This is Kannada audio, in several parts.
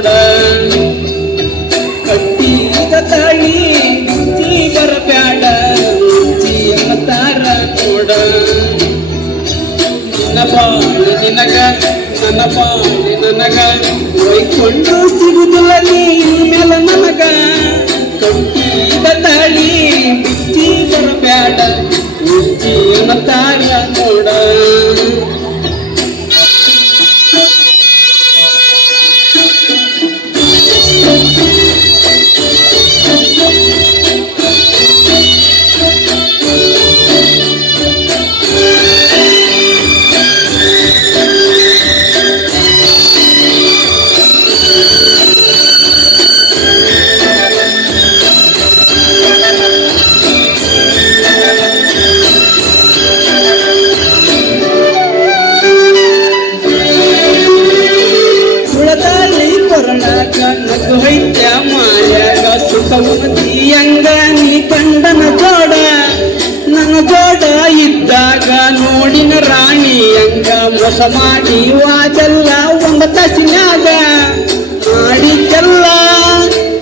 ನೋಡ ಕಟ್ಟಿದ ತಾಳಿ ಮುಚ್ಚಿ ಬರಬ್ಯಾಡ ಮುಚ್ಚಿ ಅನ್ನತಾರ ನೋಡ ನನ್ನ ಬಾಳಿ ನಿನಗ ನನ್ನ ಬಾಳಿ ನನಗ ಒಯ್ಕೊಂಡು ಸಿಗುದಿಲ್ಲ ನೀ ಮೇಲೆ ನನಗ ಕಟ್ಟಿದ ತಾಳಿ ಮುಚ್ಚಿ ಬರಬ್ಯಾಡ ಮುಚ್ಚಿ ಅನ್ನತಾರ ನೋಡ ನಗು ಹೈತ್ಯ ಮಾಯಾಗ ಸುಖವಂತಿಯಂಗ ನೀ ಕಂಡನ ಜೋಡ ನನ್ನ ಜೋಡ ಇದ್ದಾಗ ನೋಡಿನ ರಾಣಿಯಂಗ ಮೋಸ ಮಾಡಿ ವಾದೆಲ್ಲ ಒಂದ ತಸಿನಾಗ ಮಾಡಿದ್ದೆಲ್ಲ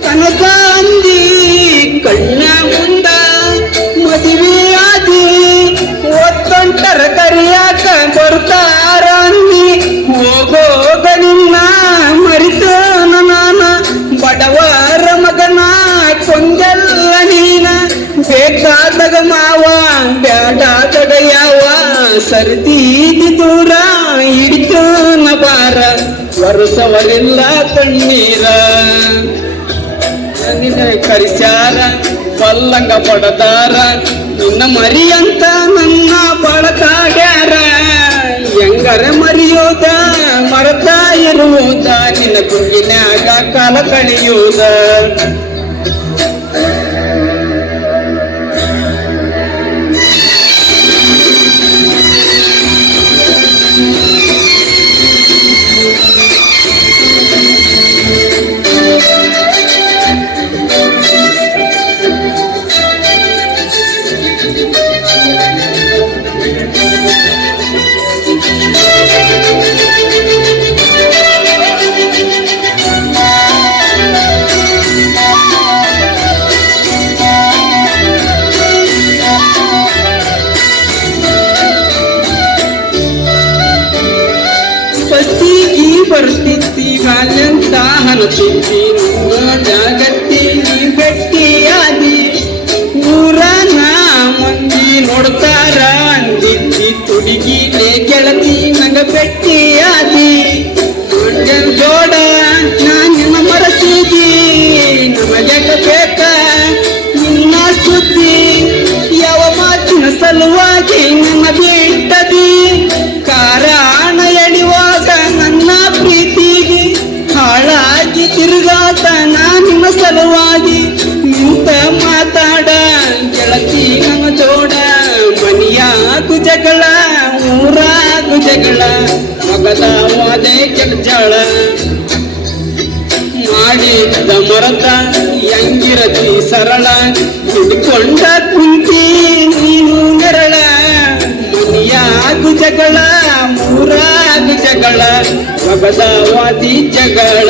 ಕನಸ ಅಂದಿ ಕಣ್ಣ ಮುಂದ ಮದುವೆ ಆದಿ ಒತ್ತೊಂಟರ ಕರಿಯಾಕ ಬರ್ತಾರ ಅಂದಿ ಹೋಗೋಗ ನಿನ್ನ ಮರಿತ ಬಡವರ ಮಗನ ಕೊಂದಲ್ಲ ನೀನ ಬೇಕಾದಾಗ ಮಾವ ಬ್ಯಾಡಾದಾಗ ಯಾವ ಸರ್ದೀದಿ ದೂರ ಹಿಡಿತು ಬಾರ ವರ್ಷವರಿಲ್ಲ ಕಣ್ಣೀರ ನಿನ್ನ ಕರಿಸ್ಯಾರ ಪಲ್ಲಂಗ ಪಡದಾರ ನಿನ್ನ ಮರಿ ಅಂತ ನನ್ನ ಬಳಕಾಡ್ಯಾರ ಹೆಂಗರ ಮರಿಯೋದ ಮರತ ಇರುವುದ ನಿನ್ನ ಗುಂಗಿನ್ಯಾಗ ಕಾಲ ಕಳೆಯುವುದ ಬಸ್ಸಿಗೆ ಬರ್ತಿತ್ತಿ ಬಾಲ್ಯಂತ ಹನತಿತ್ತಿ ಜಾಗತ್ತಿ ನೀ ಭೇಟಿಯಾದಿ ಊರನ ಮಂದಿ ನೋಡ್ತಾರ ಅಂದಿದ್ದಿ ತುಡುಗಿಲೆ ಗೆಳತಿ ನಂಗ ಭೇಟಿಯಾದಿ ಮಂಡ್ಯನ್ ಜೋಡ ನಿನ್ನ ಮರಸಿದಿ ನಮಗೆ ಬೇಕ ನಿನ್ನ ಸುದ್ದಿ ಯಾವ ಮಾತಿನ ಸಲುವಾಗಿ ನನ್ನ ಬಿಟ್ಟದಿ ಕಾರಣ ಎಳಿವಾಗ ನನ್ನ ಪ್ರೀತಿಗೆ ಹಾಳಾಗಿ ತಿರುಗಾತ ನಿಮ್ಮ ಸಲುವಾಗಿ ನಿಂತ ಮಾತಾಡ ಗೆಳತಿ ನಮ್ಮ ಜೋಡ ಮನಿಯಾಗು ಜಗಳ ಊರಾಗು ಜಗಳ ಮಗದ ವಾದೆ ಕೆಲ್ಜಾಳ ಮಾಡಿದ ಮರತ ಹೆಂಗಿರತಿ ಸರಳ ಹಿಡ್ಕೊಂಡ ಕುಂತಿ ನೀನು ನೆರಳ ಮನಿಯಾಗು ಜಗಳ ಮೂರಾಗು ಜಗಳ ಮಗದ ವಾದಿ ಜಗಳ